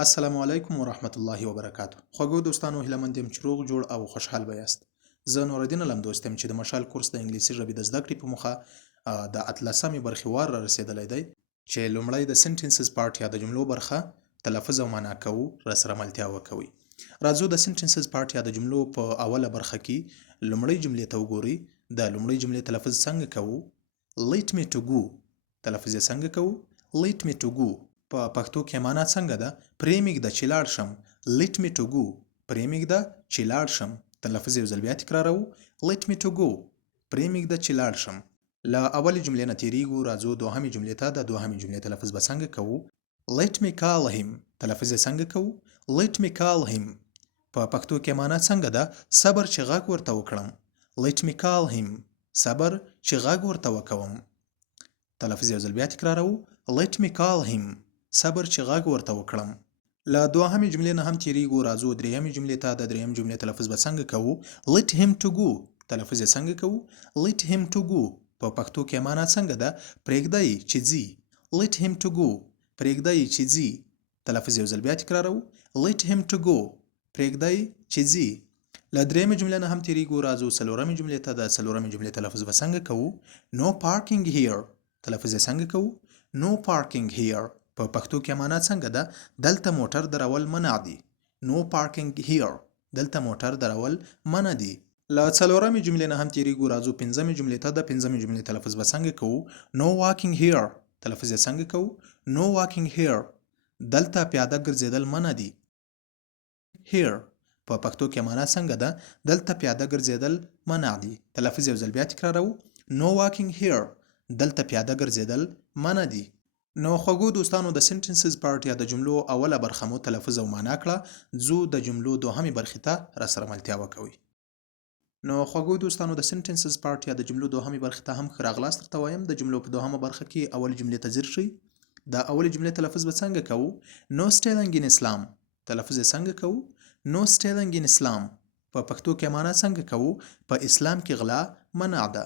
السلام علیکم ورحمت الله وبرکاته. خوږو دوستانو، هیله مند یم چې روغ جوړ او خوشحال به یاست. زه نوردین علم دوست یم چې د مشال کورس د انګلیسي ژبې د زده کړې په موخه د اتلسمې برخې وار را رسېدلی دی چې لومړی د سنټنسز پارت یا د جملو برخه تلفظ او معنا کوو، راسره ملتیا وکوئ. راځو د سنټنسز پارت یا د جملو په اوله برخه کې لومړۍ جملې ته وګورئ. د لومړۍ جملې تلفظ څنګه کوو؟ Let me to go. تلفظ یې څنګه کوو؟ Let me to go. په پښتو کې معنا څنګه ده؟ پرېمږده چې لاړ شم. Let me to go. پرېمږده چې لاړ شم. تلفظ یو ځل بیا تکراروو. Let me to go. پرېمږده چې لاړ شم. له اولې جملې نه تېرېږو، راځو دوهمې جملې ته. د دوهمې جملې تلفظ به څنګه کوو؟ Let me call him. تلفظ یې څنګه کوو؟ Let me call him. په پښتو کې معنا څنګه ده؟ صبر چې غږ ورته وکړم. Let me call him. صبر چې غږ ورته وکوم. تلفظ یو ځل بیا تکراروو. Let me call him. صبر چې غږ ورته وکړم. له دوهمې جملې نه هم تېرېږو، راځو درېیمې جملې ته. د درېیمې جملې تلفظ به څنګه کوو؟ Let him to go. تلفظ یې څنګه کوو؟ Let him to go. په پښتو کې معنا څنګه ده؟ پرېږدئ چې ځي. Let him to go. پرېږدئ چې ځي. تلفظ یو ځل بیا تکراروو. Let him to go. پرېږدئ چې ځي. له درېیمې جملې نه هم تېرېږو، راځو څلورمې جملې ته. د څلورمې جملې تلفظ به څنګه کوو؟ No parking here. تلفظ یې څنګه کوو؟ No parking here. په پښتو کې معنا څنګه ده؟ دلته موټر درول منع دي. No parking here. دلته موټر درول منع دي. له څلورمې جملې نه هم تېرېږو، راځو پنځمې جملې ته. د پنځمې جملې تلفظ به څنګه کوو؟ No walking here. تلفظ یې څنګه کوو؟ No walking here. دلته پیاده ګرځېدل منع دي. Here. په پښتو کې معنا څنګه ده؟ دلته پیاده ګرځېدل منع دي. تلفظ یو ځل بیا تکراروو. No walking here. دلته پیاده ګرځېدل منع دي. نو خوږو دوستانو، د سنټنسز پارت یا د جملو اوله برخه مو تلفظ او معنا کړه. ځو د جملو دوهمې برخې ته راسره ملتیا وکوئ. نو خوږو دوستانو، د سنټنسز پارت یا د جملو دوهمې برخې ته هم ښه راغلاست درته وایم. د جملو په دوهمه برخه کې اول جملې ته ځیر شئ. د اولې جملې تلفظ به څنګه کوو؟ No stealing in Islam. تلفظ یې څنګه کوو؟ No stealing in Islam. په پښتو کې معنا څنګه کوو؟ په اسلام کې غلا منع ده.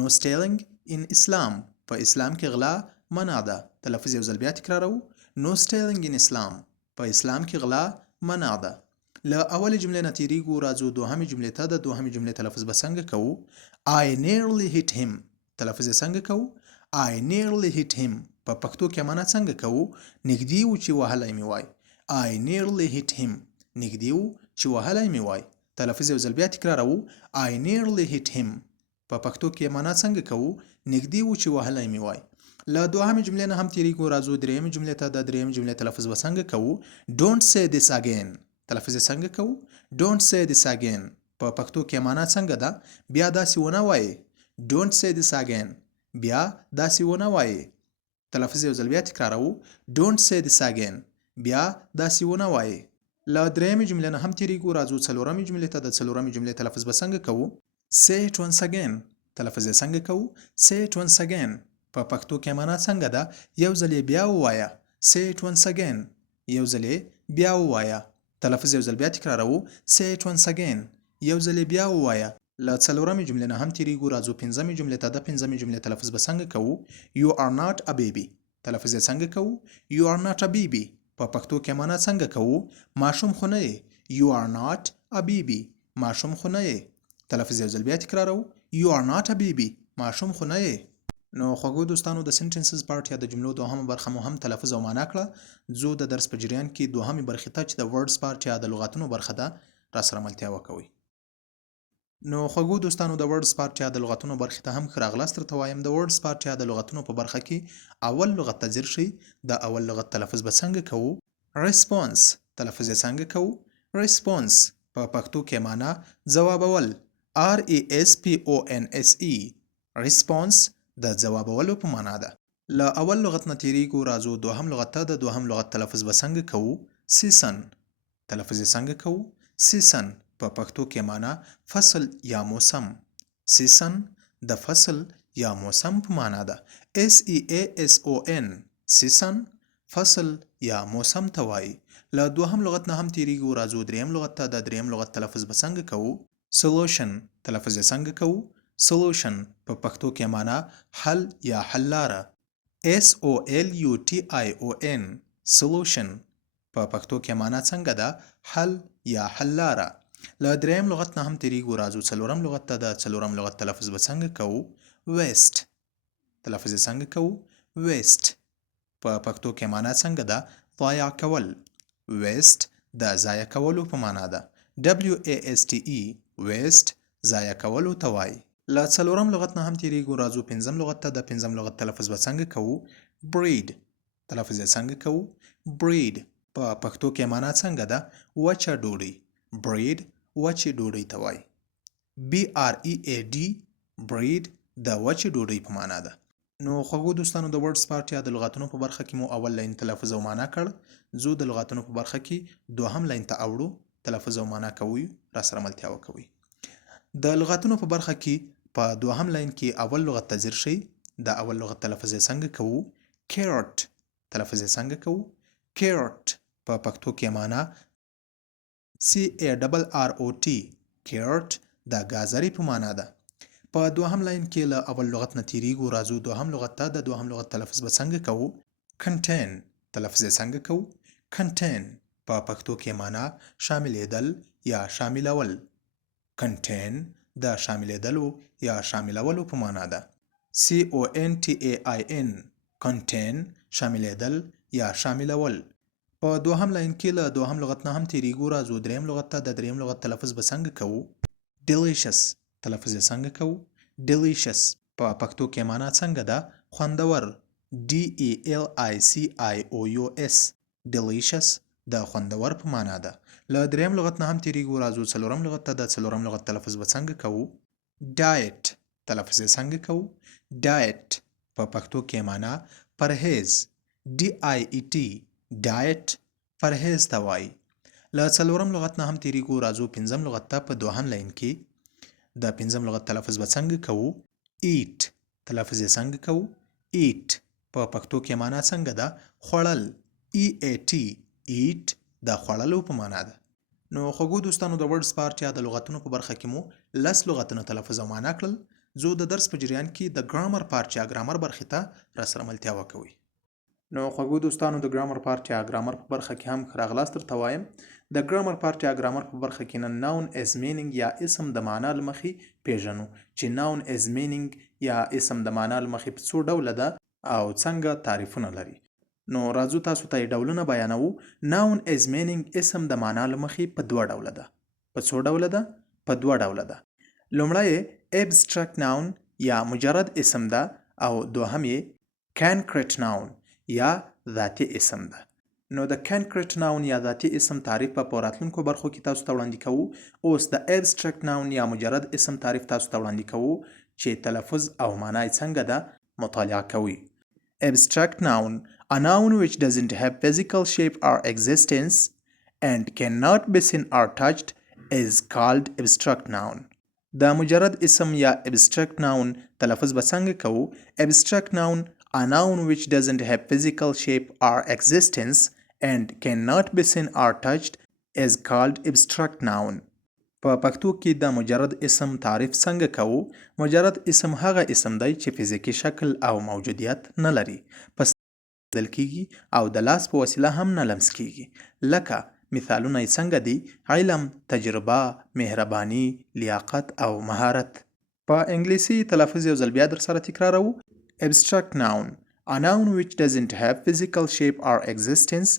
No stealing in Islam. په اسلام کې غلا منع ده. تلفظ یو ځل بیا تکراروو. No stealing in Islam. په اسلام کې غلا منع ده. له اولې جملې نه تېرېږو، راځو دوهمې جملې ته. د دوهمې جملې تلفظ به څنګه کوو؟ I nearly hit him. تلفظ یې څنګه کوو؟ I nearly hit him. په پښتو کې معنا څنګه کوو؟ نږدې و چې وهلی مې وای. I nearly hit him. نږدې و چې وهلی مې وای. تلفظ یو ځل بیا تکراروو. I nearly hit him. په پښتو کې معنا څنګه کوو؟ نږدې و چې وهلی مې وای. له دوهمې جملې نه هم تېرېږو، راځو درېیمې جملې ته. د درېیمې جملې تلفظ به څنګه کوو؟ Don't say this again. تلفظ یې څنګه کوو؟ Don't say this again. په پښتو کې معنا څنګه ده؟ بیا داسې ونه وایې. Don't say this again. بیا داسې ونه وایې. تلفظ یو ځل بیا تکراروو. Don't say this again. بیا داسې ونه وایې. له درېیمې جملې نه هم تېرېږو، راځو څلورمې جملې ته. د څلورمې جملې تلفظ به څنګه کوو؟ Say it once again. تلفظ یې څنګه کوو؟ Say it once again. په پښتو کې معنا څنګه ده؟ یو ځل یې بیا ووایه. Say it once again. یو ځل یې بیا ووایه. تلفظ یو ځل بیا تکراروو. Say it once again. یو ځل یې بیا ووایه. له څلورمې جملې نه هم تېرېږو، راځو پنځمې جملې ته. د پنځمې جملې تلفظ به څنګه کوو؟ You are not a baby. تلفظ یې څنګه کوو؟ You are not a baby. په پښتو کې معنا څنګه کوو؟ ماشوم خو نه یې. You are not a baby. ماشوم خو نه یې. تلفظ یو ځل بیا تکراروو. You are not a baby. ماشوم خو نه یې. نو خوږو دوستانو، د سنټنسز پارت یا د جملو دوهمه برخه مو هم تلفظ او معنا کړه. ځو د درس په جریان کې دوهمې برخې ته چې د ورډز پارت یا د لغتونو برخه ده، راسره ملتیا وکوئ. نو خوږو دوستانو، د ورډز پارت یا د لغتونو برخې ته هم ښه راغلاست درته وایم. د ورډز پارت یا د لغتونو په برخه کې اول لغت ته ځیر شئ. د اول لغت تلفظ به څنګه کوو؟ Response. تلفظ یې څنګه کوو؟ Response. په پښتو کې معنا ځوابول. RESPONSE. Response د ځوابولو په معنا ده. له اول لغت نه تېرېږو، راځو دوهم لغت ته. د دوهم لغت تلفظ به څنګه کوو؟ Season. تلفظ یې څنګه کوو؟ Season. په پښتو کې معنا فصل یا موسم. Season د فصل یا موسم په معنا ده. SEASON. Season فصل یا موسم ته وایي. له دوهم لغت نه هم تېرېږو، راځو درېیم لغت ته. د درېیم لغت تلفظ به څنګه کوو؟ Solution. تلفظ یې څنګه کوو؟ Solution. په پښتو کې معنا حل یا حل لاره. SOLUTION. Solution. په پښتو کې معنا څنګه ده؟ حل یا حل لاره. له دریم لغت نه هم تیریږو، راځو څلورم لغت ته. د څلورم لغت تلفظ به څنګه کوو؟ ویسټ. تلفظ یې څنګه کوو؟ ویسټ. په پښتو کې معنا څنګه ده؟ ضایع کول. ویسټ د ضایع کولو په معنا ده. WASTE ویسټ ضایع کولو ته وایي. له څلورم لغت نه هم تیریږو، راځو پنځم لغت ته. د پنځم لغت تلفظ به څنګه کوو؟ breed. تلفظ یې څنګه کوو؟ breed. په پښتو کې معنا څنګه ده؟ وچه ډوډۍ. breed وچې ډوډۍ ته وایي. BREAD breed د وچې ډوډۍ په معنا ده. نو خوږو دوستانو، د ورډز پارت یا د لغاتونو په برخه کې مو اول لاین تلفظ او معنا کړ. زه د لغاتونو په برخه کې دوهم لاین ته اوړو، تلفظ او معنا کوئ، را سره ملتیا وکوئ. د لغاتونو په برخه کې په دوهم لاین کې اول لغت ته ځیر شئ. د اول لغت تلفظ یې څنګه کوو؟ carrot. تلفظ یې څنګه کوو؟ carrot. په پښتو کې معنا CARROT carrot د ګازرې په معنا ده. په دوهم لاین کې له اول لغت نه تیریږو، راځو دوهم لغت ته. د دوهم لغت تلفظ به څنګه کوو؟ contain. تلفظ یې څنګه کوو؟ contain. په پښتو کې معنا شاملېدل یا شاملول. contain د شاملېدلو یا شاملولو په معنا ده. CONTAIN contain شاملېدل یا شاملول. په دوهم لاین کې له دوهم لغت نه هم تیریږو، راځو دریم لغت ته. د دریم لغت تلفظ به څنګه کوو؟ delicious. تلفظ یې څنګه کوو؟ delicious. په پښتو کې معنا څنګه ده؟ خوندور. DELICIOUS delicious د خوندور په معنا ده. له دریم لغت نه هم تیریږو، راځو څلورم لغت ته. د څلورم لغت تلفظ به څنګه کوو؟ diet. تلفظ یې څنګه کوو؟ diet. په پښتو کې معنا پرهیز. DIET diet پرهیز ته وایي. له څلورم لغت نه هم تیریږو، راځو پنځم لغت ته. په دوهم لاین کې د پنځم لغت تلفظ به څنګه کوو؟ eat. تلفظ یې څنګه کوو؟ eat. په پښتو کې معنا څنګه ده؟ خوړل. EAT eat د خوړلو په معنا ده. نو خوږو دوستانو، د ورډز پارت یا د لغاتونو په برخه کې مو 10 لغتونه تلفظ او معنا کړل. زه د درس په جریان کې د ګرامر پارت یا ګرامر برخې ته را سره ملتیا وکوئ. نو خوږو دوستانو، د ګرامر پارت یا ګرامر په برخه کې هم ښه راغلاست درته وایم. د ګرامر پارت یا ګرامر په برخه کې نن ناون از مینینګ یا اسم د معنا له مخې پیژنو چې ناون از مینینګ یا اسم د معنا له مخې په څو ډوله ده او څنګه تعریفونه لري. نو راځو تاسو ته یې ډولونه بیانوو. ناون از مینینګ اسم د معنا له مخې په دوه ډوله ده. په څو ډوله ده؟ په دوه ډوله ده. لومړی ابسترکټ ناون یا مجرد اسم ده، او دوهم یې کانکریټ ناون یا ذاتي اسم ده. نو د کانکریټ ناون یا ذاتي اسم تعریف په راتلونکو برخو کې تاسو ته وړاندې کوو. اوس د ابسترکټ ناون یا مجرد اسم تعریف تاسو ته وړاندې کوو چې تلفظ او معنا یې څنګه ده مطالعه کوئ. Abstract noun, a noun which doesn't have physical shape or existence and cannot be seen or touched is called abstract noun. د مجرد اسم یا abstract noun تلفظ به څنګه کوو؟ Abstract noun, a noun which doesn't have physical shape or existence and cannot be seen or touched is called abstract noun. په پښتو کې د مجرد اسم تعریف څنګه کوو؟ مجرد اسم هغه اسم دی چې فزیکي شکل او موجودیت نه لري، پس لیدل کیږي او د لاس په وسیله هم نه لمس کیږي. لکه مثالونه یې څنګه دي؟ علم، تجربه، مهرباني، لیاقت او مهارت. په انګلیسي تلفظ یو ځل بیا در سره تکراروو. Abstract noun, a noun which doesn't have physical shape or existence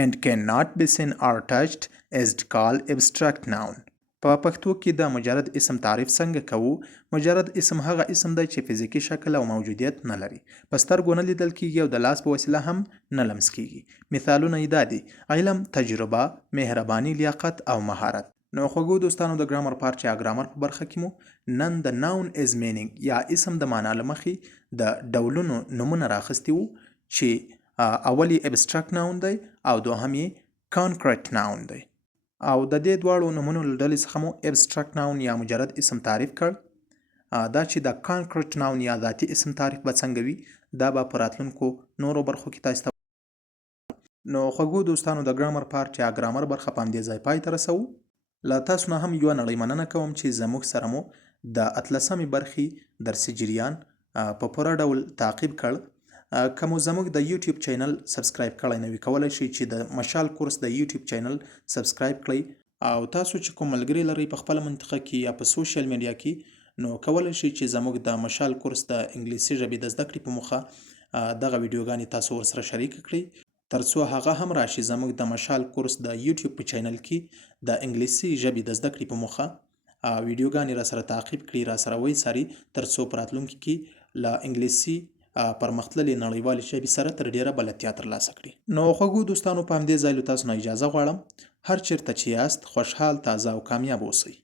and cannot be seen or touched is called abstract noun. په پښتو کې د مجرد اسم تعریف څنګه کوو؟ مجرد اسم هغه اسم دی چې فزیکي شکل او موجودیت نه لري، په سترګو نه لیدل کیږي او د لاس په وسیله هم نه لمس کیږي. مثالونه یې دا دي: علم، تجربه، مهرباني، لیاقت او مهارت. نو خوږو دوستانو، د ګرامر پارت یا ګرامر په برخه کې مو نن د ناون از مینینګ یا اسم د معنا له مخې د ډولونو نومونه راخستی وو چې اول یې ابسترکټ ناون دی او دوهم یې کانکریټ ناون دی. او د دې دواړو نومونو له ډلې څخه مو ابسترکټ ناون یا مجرد اسم تعریف کړ. دا چې د کانکریټ ناون یا ذاتي اسم تعریف به څنګه وي، دا به په راتلونکو نورو برخو کې تاسو ته. نو خوږو دوستانو، د ګرامر پارت یا ګرامر برخه په همدې ځای پای ته رسوو. له تاسو نه هم یوه نړۍ مننه کوم چې زموږ سره مو د 13مې برخې درسي جریان په پوره ډول تعقیب کړ. که مو زموږ د یوټیوب چینل سبسکرایب کړی نه وي کولی شئ چې د مشال کورس د یوټیوب چینل سبسکرایب کړئ او تاسو چې کوم ملګري لرئ په خپله منطقه کې یا په سوشل میډیا کې نو کولی شئ چې زموږ د مشال کورس د انګلیسي ژبې د زده کړې په موخه دغه ویډیوګانې تاسو ورسره شریک کړئ ترڅو هغه هم راشي زموږ د مشال کورس د یوټیوب په چینل کې د انګلیسي ژبې د زده کړې په موخه ویډیوګانې را سره تعقیب کړي را سره وڅاري ترڅو په راتلونکي کې له انګلیسي پرمختللې نړیوالې ژبې سره تر ډیره بلدتیا ترلاسه کړي. نو خوږو دوستانو په همدې ځای له تاسو نه اجازه غواړم هر چیرته چې یاست خوشحال تازه او کامیاب اوسئ.